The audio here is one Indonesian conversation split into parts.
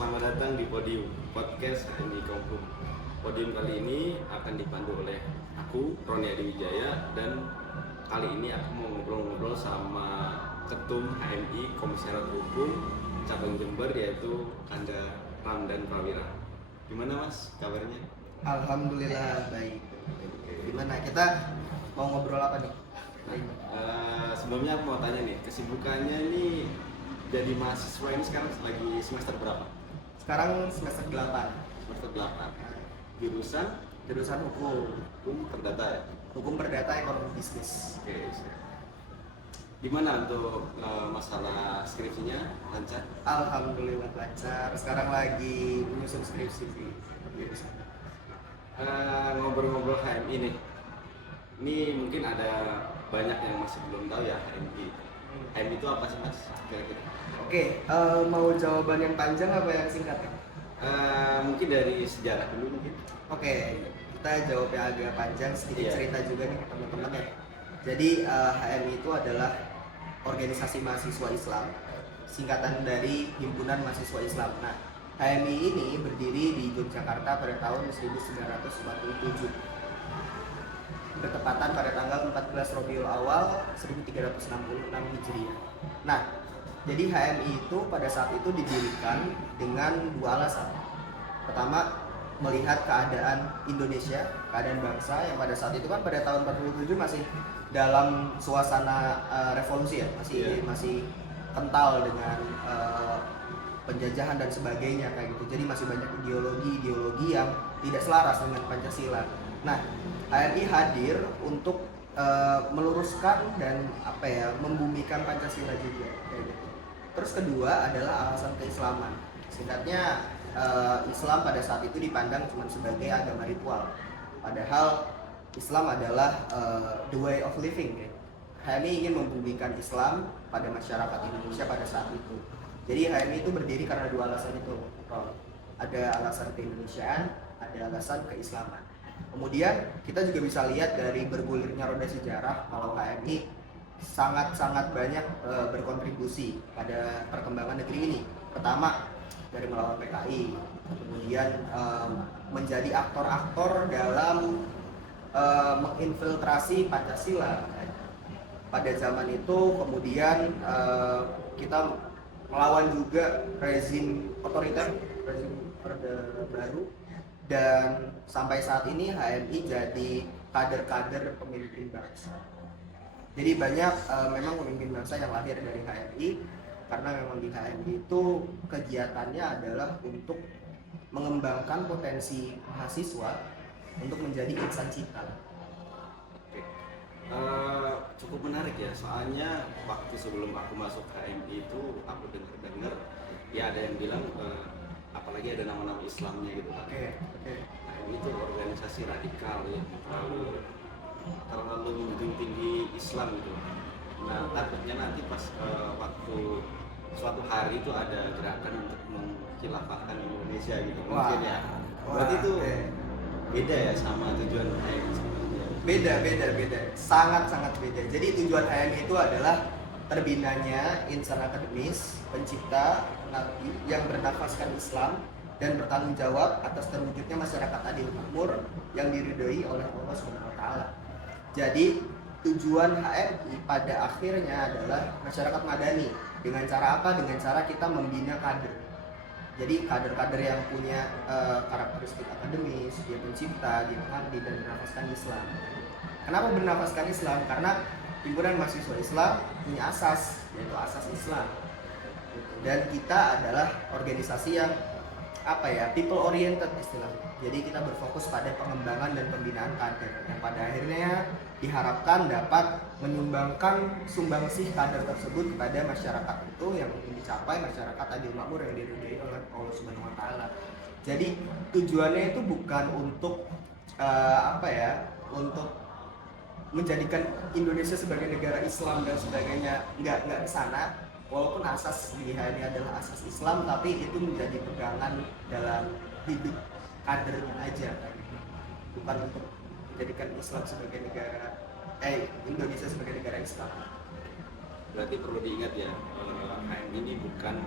selamat datang di Podium Podcast HMI Komplum. Podium kali ini akan dipandu oleh aku, Roni Adi Wijaya, dan kali ini aku mau ngobrol-ngobrol sama Ketum HMI Komisariat Hukum Cabang Jember, yaitu Anda Ramdan Prawira. Gimana Mas kabarnya? Alhamdulillah baik. Gimana kita mau ngobrol apa nih? Sebelumnya aku mau tanya nih, kesibukannya ini jadi mahasiswa ini sekarang lagi semester berapa? Sekarang semester 8. Semester 8. Jurusan hukum perdata ya? Hukum Perdata Ekonomi Bisnis. Oke. Gimana untuk masalah skripsinya, lancar? Alhamdulillah lancar. Sekarang lagi menyusun skripsi sih. Ngobrol-ngobrol HMI nih. Ini mungkin ada banyak yang masih belum tahu ya HMI. HMI itu apa sih Mas? Kira-kira? Oke, mau jawaban yang panjang apa yang singkat ya? Mungkin dari sejarah dulu mungkin. Oke, kita jawabnya agak panjang, sedikit Iya. cerita juga nih teman-teman ya. Jadi HMI itu adalah organisasi mahasiswa Islam, singkatan dari Himpunan Mahasiswa Islam. Nah, HMI ini berdiri di Yogyakarta pada tahun 1947, bertepatan pada tanggal 14 Rabiul Awal 1366 Hijriah. Nah, jadi HMI itu pada saat itu didirikan dengan dua alasan. Pertama, melihat keadaan Indonesia, keadaan bangsa yang pada saat itu kan pada tahun 47 masih dalam suasana revolusi ya, masih kental dengan penjajahan dan sebagainya kayak gitu. Jadi masih banyak ideologi yang tidak selaras dengan Pancasila. Nah, HMI hadir untuk meluruskan dan membumikan Pancasila juga kayak gitu. Terus kedua adalah alasan keislaman. Singkatnya Islam pada saat itu dipandang cuma sebagai agama ritual. Padahal Islam adalah the way of living. Ya. HMI ingin membumikan Islam pada masyarakat Indonesia pada saat itu. Jadi HMI itu berdiri karena dua alasan itu. Ada alasan keindonesiaan, ada alasan keislaman. Kemudian kita juga bisa lihat dari bergulirnya roda sejarah kalau HMI sangat-sangat banyak berkontribusi pada perkembangan negeri ini. Pertama dari melawan PKI, kemudian menjadi aktor-aktor dalam menginfiltrasi Pancasila. Pada zaman itu kemudian kita melawan juga rezim otoriter, rezim Orde Baru, dan sampai saat ini HMI jadi kader-kader pemimpin bangsa. Jadi banyak memang pemimpin bangsa yang lahir dari HMI, karena memang di HMI itu kegiatannya adalah untuk mengembangkan potensi mahasiswa untuk menjadi insan cipta. Oke. Cukup menarik ya, soalnya waktu sebelum aku masuk HMI itu aku dengar ya ada yang bilang apalagi ada nama-nama Islamnya gitu kan. HMI itu organisasi radikal ya, terlalu menjunjung tinggi Islam gitu. Nah, takutnya nanti pas waktu suatu hari itu ada gerakan untuk mengkhilafahkan Indonesia gitu. Mungkin ya. Berarti itu beda ya sama tujuan HMI sebenarnya. Beda, sangat beda. Jadi tujuan HMI itu adalah terbinanya insan akademis, pencipta yang bernafaskan Islam dan bertanggung jawab atas terwujudnya masyarakat adil makmur yang diridhoi oleh Allah Subhanahu wa taala. Jadi tujuan HMI pada akhirnya adalah masyarakat madani. Dengan cara apa? Dengan cara kita membina kader. Jadi kader-kader yang punya karakteristik akademis, dia pencipta, dia mengabdi dan bernafaskan Islam. Kenapa bernafaskan Islam? Karena himpunan mahasiswa Islam punya asas, yaitu asas Islam. Dan kita adalah organisasi yang people oriented istilahnya. Jadi kita berfokus pada pengembangan dan pembinaan kader yang pada akhirnya diharapkan dapat menyumbangkan sumbangsih kader tersebut kepada masyarakat itu yang ingin dicapai masyarakat adil makmur yang diridhoi oleh Allah Subhanahu wa taala. Jadi tujuannya itu bukan untuk untuk menjadikan Indonesia sebagai negara Islam dan sebagainya, nggak ke sana. Walaupun asas di HMI adalah asas Islam, tapi itu menjadi pegangan dalam hidup kadernya aja, bukan untuk menjadikan Islam sebagai Indonesia sebagai negara Islam. Berarti perlu diingat ya, HMI ini bukan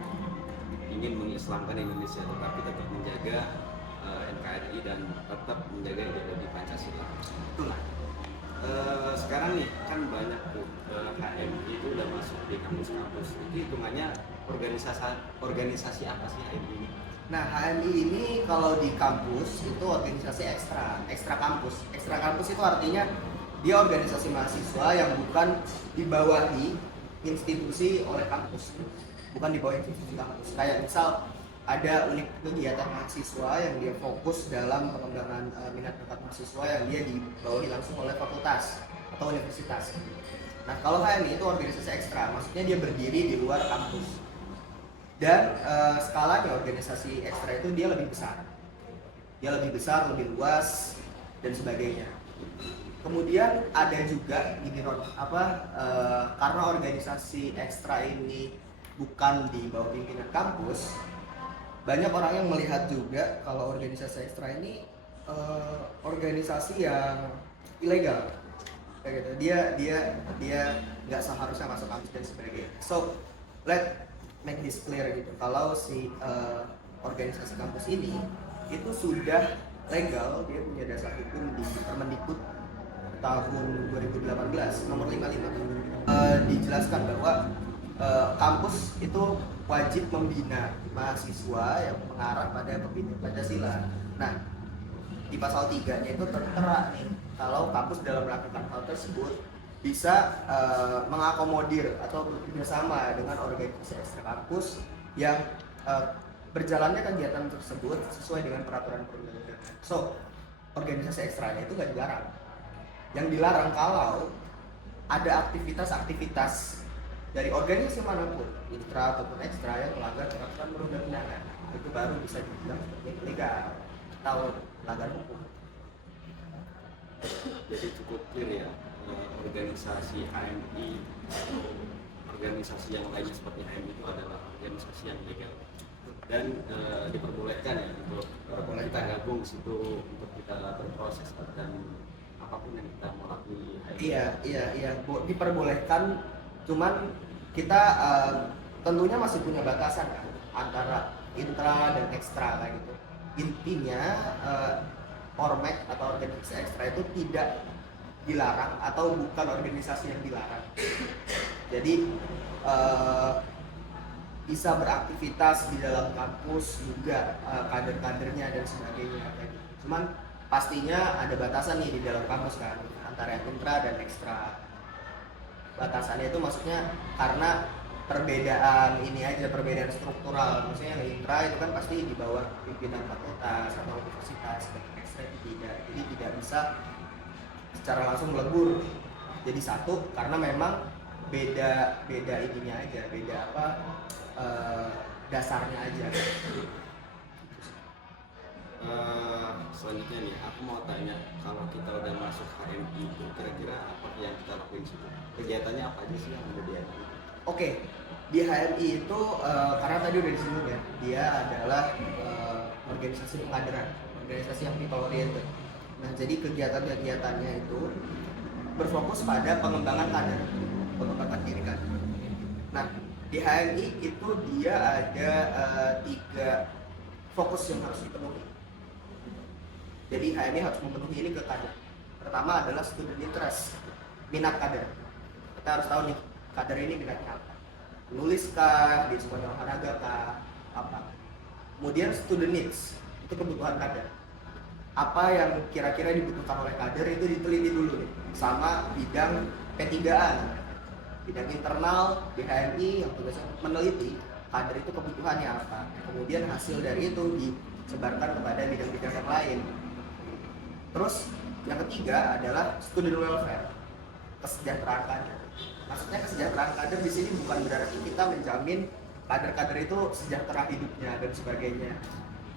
ingin mengislamkan Indonesia, tetapi tetap menjaga NKRI dan tetap menjaga ideologi Pancasila. Itulah. Sekarang nih kan banyak tuh HMI itu udah masuk di kampus-kampus. Itu hitungannya organisasi apa sih HMI ini? Nah, HMI ini kalau di kampus itu organisasi ekstra kampus. Ekstra kampus itu artinya dia organisasi mahasiswa yang bukan dibawahi institusi oleh kampus, bukan di bawah institusi kampus. Kayak misal ada unit kegiatan mahasiswa yang dia fokus dalam pengembangan minat bakat mahasiswa yang dia dibawahi langsung oleh fakultas atau universitas. Nah, kalau HMI itu organisasi ekstra, maksudnya dia berdiri di luar kampus. Dan skalanya organisasi ekstra itu dia lebih besar. Dia lebih besar, lebih luas dan sebagainya. Kemudian ada juga gini Ron, karena organisasi ekstra ini bukan di bawah pimpinan kampus, banyak orang yang melihat juga kalau organisasi ekstra ini organisasi yang ilegal, kayak gitu. Dia nggak seharusnya masuk kampus dan sebagainya. So let make this clear gitu. Kalau si organisasi kampus ini itu sudah legal, dia punya dasar hukum di Permendikbud tahun 2018 nomor 55 dijelaskan bahwa kampus itu wajib membina mahasiswa yang mengarah pada pembinaan Pancasila. Nah, di pasal 3-nya itu tertera nih kalau kampus dalam melakukan hal tersebut bisa mengakomodir atau bekerjasama dengan organisasi ekstra kampus yang berjalannya kegiatan tersebut sesuai dengan peraturan perundang-undangan. So, organisasi ekstranya itu nggak dilarang. Yang dilarang kalau ada aktivitas-aktivitas dari organisasi manapun, intra ataupun ekstra, yang melanggar peraturan perundang-undangan, itu baru bisa dibilang sebagai ilegal atau melanggar hukum. Jadi cukup clear ya, organisasi HMI atau organisasi yang lainnya seperti HMI itu adalah organisasi yang legal dan diperbolehkan ya untuk kita gabung di situ untuk kita berproses dan apapun yang kita mau lakukan di HMI. Iya, diperbolehkan, cuman kita tentunya masih punya batasan kan antara intra dan ekstra kayak gitu. Intinya ormek atau organisasi ekstra itu tidak dilarang atau bukan organisasi yang dilarang. Jadi bisa beraktivitas di dalam kampus juga, kader-kadernya dan sebagainya kayak gitu. Cuman pastinya ada batasan nih di dalam kampus kan antara yang intra dan ekstra. Batasannya itu maksudnya karena perbedaan ini aja, perbedaan struktural. Maksudnya yang intra itu kan pasti di bawah pimpinan fakultas atau universitas, dan ekstra itu tidak. Jadi tidak bisa secara langsung melebur jadi satu karena memang beda ininya aja, beda dasarnya aja. Selanjutnya nih, aku mau tanya, kalau kita udah masuk HMI itu kira-kira apa yang kita lakuin sih? Kegiatannya apa aja sih yang ada di HMI? Oke, di HMI itu karena tadi udah disinggung ya, dia adalah organisasi pengkaderan, organisasi yang people oriented. Nah, jadi kegiatan-kegiatannya itu berfokus pada pengembangan kader, pengembangan diri kader. Nah, di HMI itu dia ada 3 fokus yang harus dipenuhi. Jadi HMI harus memenuhi ini ke kader. Pertama adalah student interest, minat kader. Kita harus tahu nih, kader ini minatnya apa. Menulis kah, dia suka olahraga kah, apa. Kemudian student needs, itu kebutuhan kader. Apa yang kira-kira dibutuhkan oleh kader itu diteliti dulu nih, sama bidang P3A, bidang internal di HMI yang tugasnya meneliti kader itu kebutuhannya apa. Kemudian hasil dari itu disebarkan kepada bidang-bidang yang lain. Terus yang ketiga adalah student welfare, kesejahteraan kader. Maksudnya kesejahteraan kader di sini bukan berarti kita menjamin kader-kader itu sejahtera hidupnya dan sebagainya.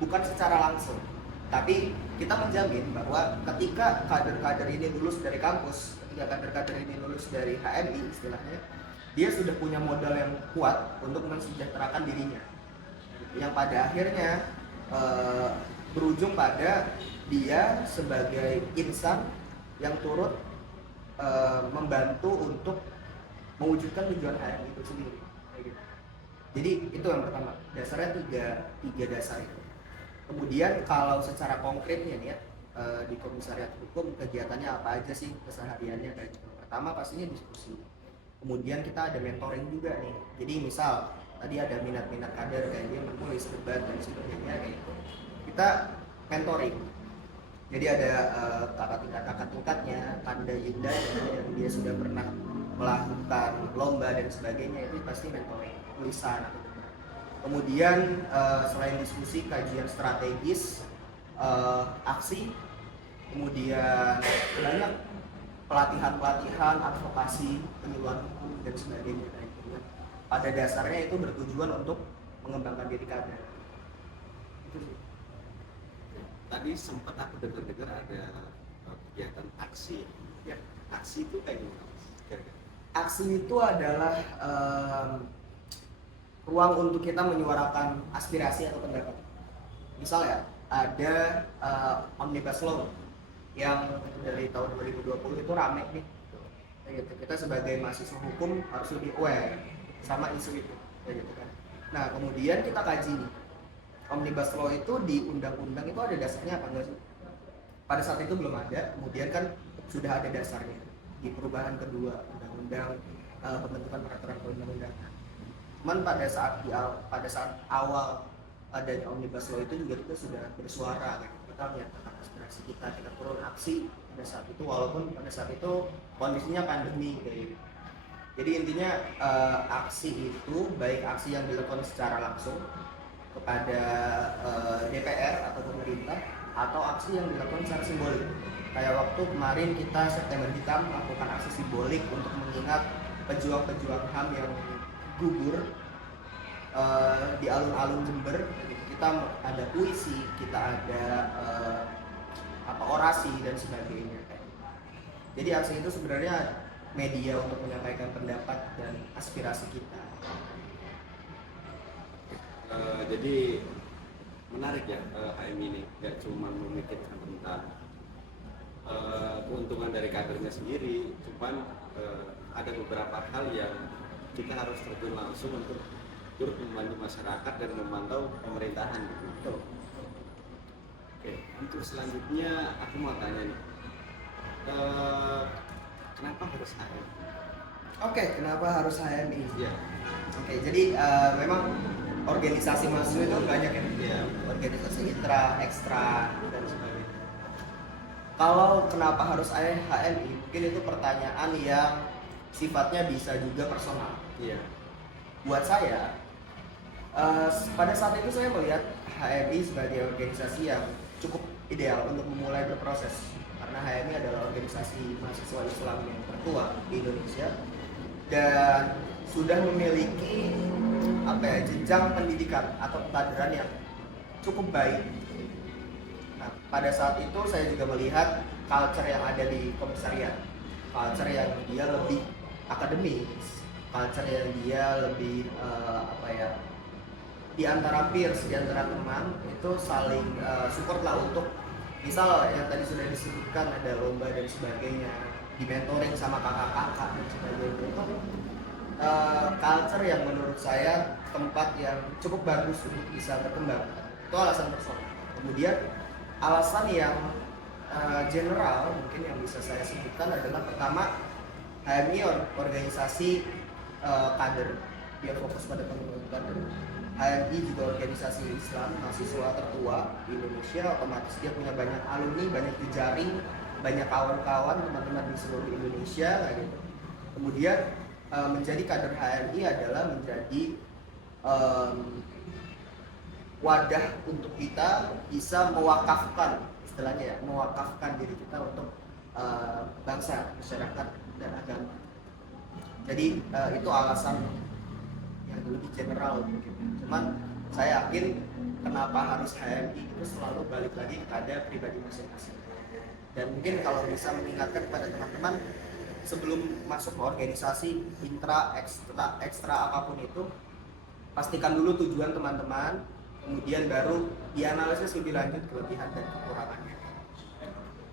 Bukan secara langsung. Tapi kita menjamin bahwa ketika kader-kader ini lulus dari kampus, ketika kader-kader ini lulus dari HMI istilahnya, dia sudah punya modal yang kuat untuk mensejahterakan dirinya. Yang pada akhirnya berujung pada dia sebagai insan yang turut membantu untuk mewujudkan tujuan HMI itu sendiri. Jadi itu yang pertama, dasarnya tiga dasar itu. Kemudian kalau secara konkretnya nih ya, di komisariat hukum kegiatannya apa aja sih kesehariannya kayak gitu. Pertama pastinya diskusi. Kemudian kita ada mentoring juga nih. Jadi misal tadi ada minat-minat kader kayak dia menulis debat dan sebagainya kayak gitu. Kita mentoring. Jadi ada kakak tingkatnya, kanda yinda yang dia sudah pernah melakukan lomba dan sebagainya, itu pasti mentoring tulisan atau debat. Kemudian selain diskusi, kajian strategis, aksi, kemudian banyak pelatihan advokasi, penyuluhan hukum dan sebagainya. Pada dasarnya itu bertujuan untuk mengembangkan diri kader. Itu sih. Tadi sempat aku dengar ada kegiatan aksi. Ya. Aksi itu kayak gimana, Mas? Kira-kira? Aksi itu adalah ruang untuk kita menyuarakan aspirasi atau pendapat. Misal ya, ada Omnibus Law yang dari tahun 2020 itu rame nih. Gitu. Kita sebagai mahasiswa hukum harus lebih aware sama isu itu. Gitu kan. Nah, kemudian kita kaji nih. Omnibus Law itu di undang-undang itu ada dasarnya apa enggak sih? Pada saat itu belum ada, kemudian kan sudah ada dasarnya di perubahan kedua undang-undang pembentukan peraturan perundang-undangan. Cuman pada saat awal adanya Omnibus Law itu juga kita sudah bersuara kan. Kita menyatakan aspirasi kita turun aksi pada saat itu, walaupun pada saat itu kondisinya pandemi kayak gitu. Jadi intinya aksi itu baik aksi yang dilakukan secara langsung kepada DPR atau pemerintah, atau aksi yang dilakukan secara simbolik. Kayak waktu kemarin kita September Hitam melakukan aksi simbolik untuk mengingat pejuang-pejuang HAM yang gugur di alun-alun Jember. Kita ada puisi, kita ada orasi dan sebagainya. Jadi aksi itu sebenarnya media untuk menyampaikan pendapat dan aspirasi kita. Jadi menarik ya, HM ini nggak cuma memikirkan tentang keuntungan dari kadernya sendiri, cuman ada beberapa hal yang kita harus terjun langsung untuk turut membantu masyarakat dan memantau pemerintahan gitu. Oke, untuk selanjutnya aku mau tanya nih, kenapa harus HM? Oke, kenapa harus HMI? Ya. Oke, jadi memang organisasi mahasiswa itu banyak ya, organisasi intra, ekstra dan sebagainya. Kalau kenapa harus HMI, mungkin itu pertanyaan yang sifatnya bisa juga personal. Iya. Buat saya, pada saat itu saya melihat HMI sebagai organisasi yang cukup ideal untuk memulai berproses, karena HMI adalah organisasi mahasiswa Islam yang tertua di Indonesia dan sudah memiliki jenjang pendidikan atau pengkaderan yang cukup baik. Nah, pada saat itu saya juga melihat culture yang ada di komisariat, culture yang dia lebih akademis, culture yang dia lebih di antara peers, di antara teman itu saling support lah untuk misal yang tadi sudah disebutkan ada lomba dan sebagainya, di mentoring sama kakak-kakak dan sebagainya. Itu culture yang menurut saya tempat yang cukup bagus untuk bisa berkembang. Itu alasan personal. Kemudian alasan yang general mungkin yang bisa saya sebutkan adalah pertama, HMI organisasi kader, dia fokus pada pengembangan kader. HMI juga organisasi Islam mahasiswa tertua di Indonesia, otomatis dia punya banyak alumni, banyak jejaring, banyak kawan-kawan, teman-teman di seluruh Indonesia gitu. Kemudian menjadi kader HMI adalah menjadi wadah untuk kita bisa mewakafkan, istilahnya ya, mewakafkan diri kita untuk bangsa, masyarakat dan agama. Jadi itu alasan yang lebih general mungkin. Cuman saya yakin kenapa harus HMI itu selalu balik lagi kepada pribadi masing-masing. Dan mungkin kalau bisa mengingatkan kepada teman-teman sebelum masuk ke organisasi intra, ekstra apapun itu, pastikan dulu tujuan teman-teman, kemudian baru dianalisis lebih lanjut kelebihan dan kekurangannya.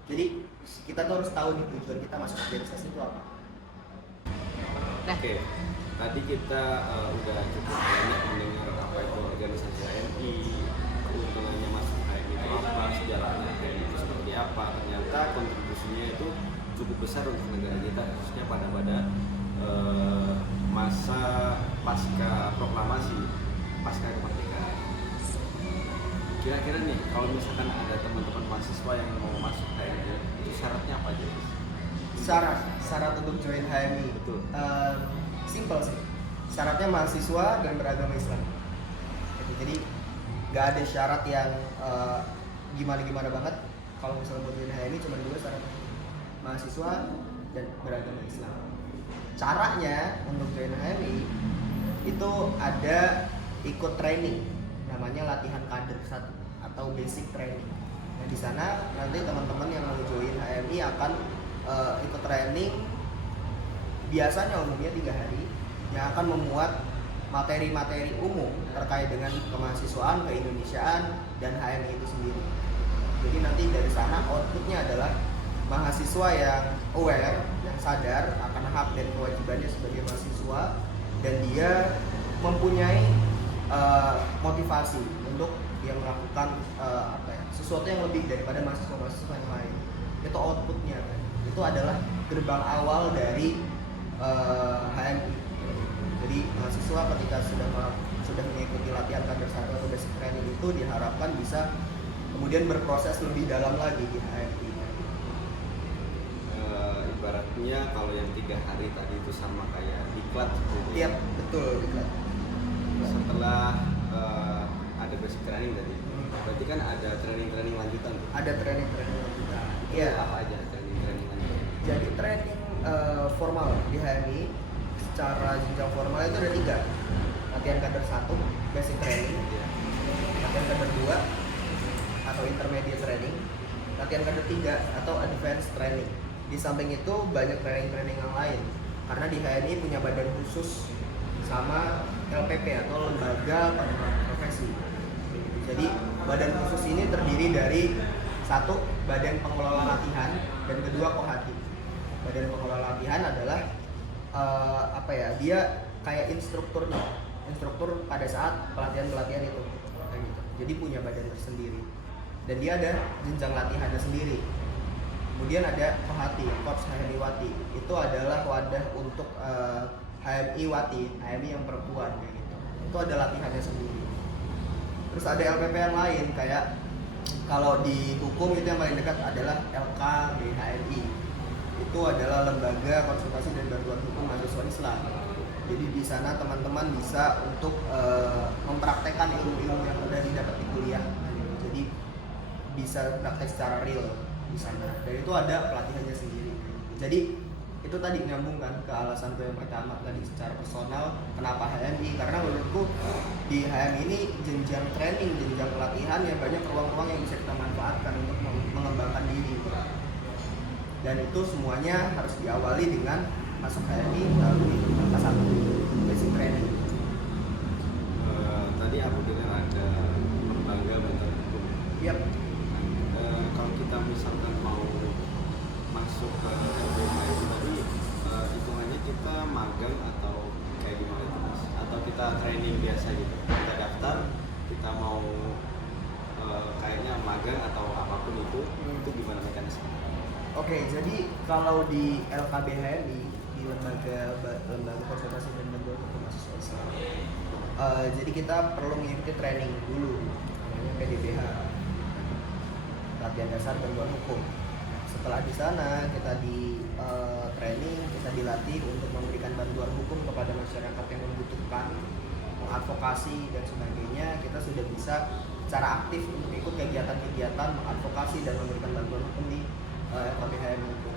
Jadi kita tuh harus tahu nih tujuan kita masuk organisasi itu apa. Oke, tadi kita udah cukup banyak mendengar apa itu organisasi HMI, keuntungannya masuk HMI itu apa, sejarahnya HMI itu seperti apa. Ternyata kontribusinya itu cukup besar untuk negara kita, khususnya pada masa pasca proklamasi, pasca kemerdekaan. Kira-kira nih, kalau misalkan ada teman-teman mahasiswa yang mau masuk HMI, itu syaratnya apa aja? Syarat untuk join HMI Betul. simple sih. Syaratnya mahasiswa dan beragama Islam. Jadi nggak ada syarat yang gimana banget. Kalau misalnya buat join HMI cuma 2 syarat: mahasiswa dan beragama Islam. Caranya untuk join HMI itu ada ikut training, namanya latihan kader 1 atau basic training. Nah di sana nanti teman-teman yang mau join HMI akan ikut training, biasanya umumnya 3 hari, yang akan memuat materi-materi umum terkait dengan kemahasiswaan, keindonesiaan, dan HMI itu sendiri. Jadi nanti dari sana outputnya adalah mahasiswa yang aware, yang sadar akan hak dan kewajibannya sebagai mahasiswa, dan dia mempunyai motivasi untuk dia melakukan sesuatu yang lebih daripada mahasiswa-mahasiswa yang lain. Itu outputnya kan. Itu adalah gerbang awal dari HMI. Jadi mahasiswa ketika sudah mengikuti latihan kader 1 atau basic training itu diharapkan bisa kemudian berproses lebih dalam lagi di HMI. Ibaratnya kalau yang 3 hari tadi itu sama kayak diklat gitu. Iya, betul, diklat. Setelah ada basic training tadi, berarti kan ada training lanjutan tuh. Ada training lanjutan. Itu Iya. apa aja training lanjutan? Jadi training formal di HMI secara jenjang formal itu ada 3. Latihan kader 1, basic training. Iya. Latihan kader 2 atau intermediate training. Latihan kader 3 atau advanced training. Di samping itu banyak training yang lain. Karena di HMI punya badan khusus sama LPP atau lembaga pengembangan profesi. Jadi badan khusus ini terdiri dari 1 badan pengelola latihan dan 2 kohati. Badan pengelola latihan adalah dia kayak instruktur pada saat pelatihan itu kayak gitu. Jadi punya badan tersendiri dan dia ada jenjang latihannya sendiri. Kemudian ada kohati, Korps HMI Wati. Itu adalah wadah untuk HMI Wati, HMI yang perempuan kayak gitu. Itu ada latihannya sendiri. Terus ada LPP yang lain, kayak kalau di hukum itu yang paling dekat adalah LKBHMI. Itu adalah lembaga konsultasi dan bantuan hukum mahasiswa Islam. Jadi di sana teman-teman bisa untuk mempraktekkan ilmu-ilmu yang udah didapat di kuliah. Jadi bisa praktek secara real di sana. Dan itu ada pelatihannya sendiri. Jadi itu tadi nyambung kan ke alasan yang pertama tadi secara personal kenapa HMI, karena menurutku di HMI ini jenjang training, jenjang pelatihan yang banyak ruang-ruang yang bisa kita manfaatkan untuk mengembangkan diri, dan itu semuanya harus diawali dengan masuk HMI melalui kelas 1 basic training. Tadi aku dengar ada lembaga bantuan hukum. Yap. Kalau kita misalkan mau masuk ke LBH itu tadi hitungannya kita magang atau kayak gimana itu Mas? Atau kita training biasa gitu? Kita daftar, kita mau kayaknya magang atau apapun itu gimana mekanisme? Oke, jadi kalau di LKBHMI, di lembaga konsultasi dan bantuan hukum mahasiswa Islam, jadi kita perlu mengikuti training dulu, namanya PDBH, latihan dasar bantuan hukum. Setelah di sana kita di training, kita dilatih untuk memberikan bantuan hukum kepada masyarakat yang membutuhkan, mengadvokasi dan sebagainya. Kita sudah bisa secara aktif untuk ikut kegiatan-kegiatan mengadvokasi dan memberikan bantuan hukum di LKBHMI itu.